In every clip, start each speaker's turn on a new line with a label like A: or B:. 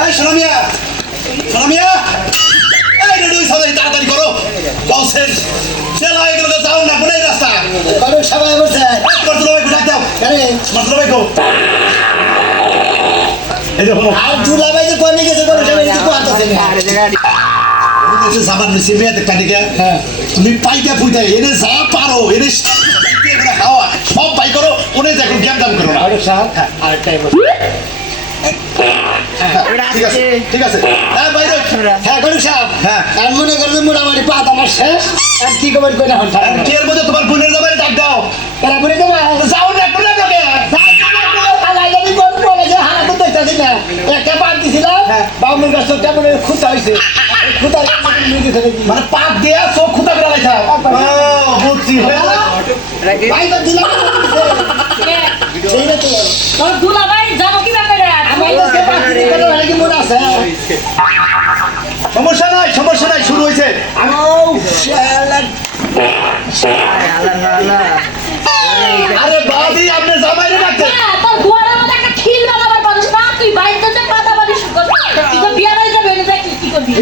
A: এই সোনামিয়া সোনামিয়া এই রেডি সবাই তাড়াতাড়ি করো। বসের চেলা হয়ে গেল যাও না কোন রাস্তা।
B: কবে সবাই বলছে
A: তোমার তো ভাই ডাক দাও।
B: আরে
A: তো ভাই কো এই দেখো
B: আর জুলা ভাই যে কোনে গেছে কোন সবাই কিছু
A: দিকে তুমি পাইতে পুইতে এনে যা পারো এনে সব পাই করো ওনে দেখো জ্ঞান দাম করো না
B: আরে আরেকটাই
A: ঠিক আছে ঠিক আছে হ্যাঁ বাইরে
B: হ্যাঁ গরু সাহেব
A: হ্যাঁ।
B: আর মনে করবে মোটামুটি পাত আমার শেষ আর কি খবর কই না হন
A: আর এর মধ্যে তোমার বোনের যাবে ডাক দাও
B: তারা বলে
A: যাও না কোন লোকে
B: একটা পাত দিছিলাম বাবুর গাছ তো কেমন খুঁতা হয়েছে খুঁতা নিয়ে গেছে নাকি
A: মানে পাক দিয়া চোখ খুঁতা করে
B: ভাই
C: যাব কি ব্যাপারে
B: মনে
A: সমস্যা নাই সমস্যা নাই শুরু হয়েছে। আরে বাদি আপনি জামাইরে ডাকতে
C: হ্যাঁ, তোর দুয়ারের মধ্যে একটা খিল বানাবার পারিস না তুই বাইরে যে তুই তো বিয়ে বাড়ি যাবে এনে কি করবি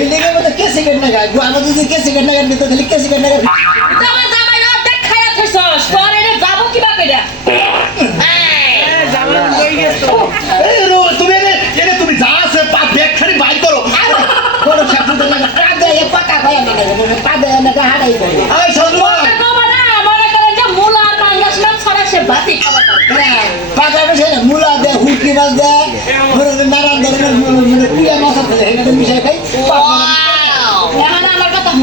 B: সেকেন্ড না গায় আমাদের যদি কে সেকেন্ড না গায় তো খালি কে সেকেন্ড না গায় দে হুকি মাছ দে মনে নারায়ণ ধরনের মানে কুড়িয়া মাছ আছে এখানে মিশাই খাই।
C: এখন আমার কথা শুন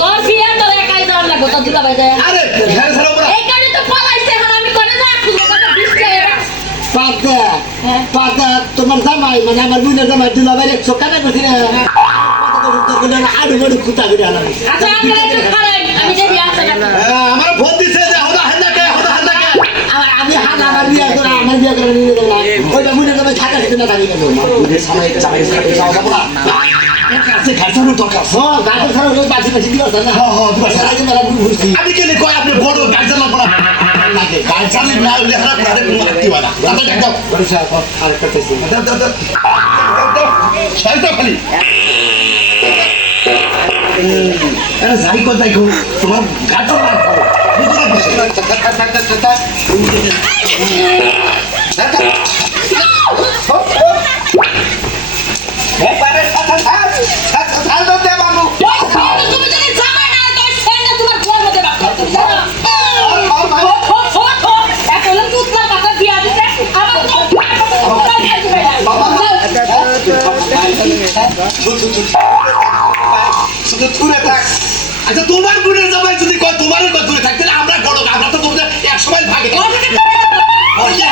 C: তোর বিয়ে তোর একাই যাওয়ার লাগবে তোর দুলাভাই যায়।
A: আরে ঘরে ছাড়ো
C: এই কারণে তো পলাইছে এখন আমি করে যা খুঁজে কথা বৃষ্টি
B: পাকা পাকা তোমার জামাই মানে আমার বোনের জামাই দুলা ভাই একশো কাটা করছি না আড়ু খুঁতা করে আলাম।
C: আচ্ছা আমি বিয়ে
A: আমার
B: বিয়ে করে নিয়ে দেবো না। ওইটা বোনের জামাই থাকা সেটা না যাওয়া যাব। না।
A: কাছে ঘাটানো দরকার।
B: ও গাছের ছাড়া ওগুলো বাসি বাসি দিয়ে আসে না?
A: আমি কেলে কয় আপনি বড় গার্জেন না? লাগে। গার্জেন না লেখা করে কোনো
B: আরেকটা
A: খালি। যাই কথা তোমার গাটো না
C: কথা তো
A: শুধু দূরে থাক। আচ্ছা তোমার বোনের জামাই যদি কয় তোমার কয় দূরে থাকতে আমরা বড় আমরা তো তোমাদের এক সময় ভাগে
B: তো
C: আচ্ছা।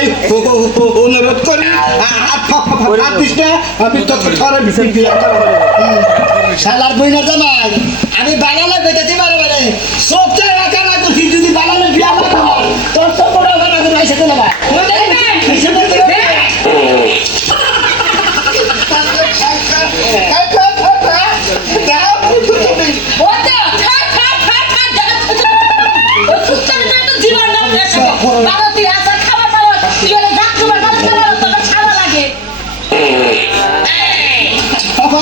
A: একবার অনুরোধ করি আ- হাত ফা- ফা- ফা- হাত দিস না, আমি তো থ- থরে বি- বিয়া করা লাগল।
B: শালার বইনা জামাই আমি বানালে বেটাতে পারে মানে সবচেয়ে না করছি যদি বানালে বিয়া না তোর তো বড় বানা করে আইসা দিলাম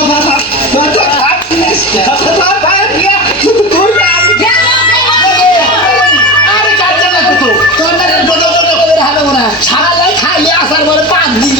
B: সারা লাই আসার পরে পাঁচ দিন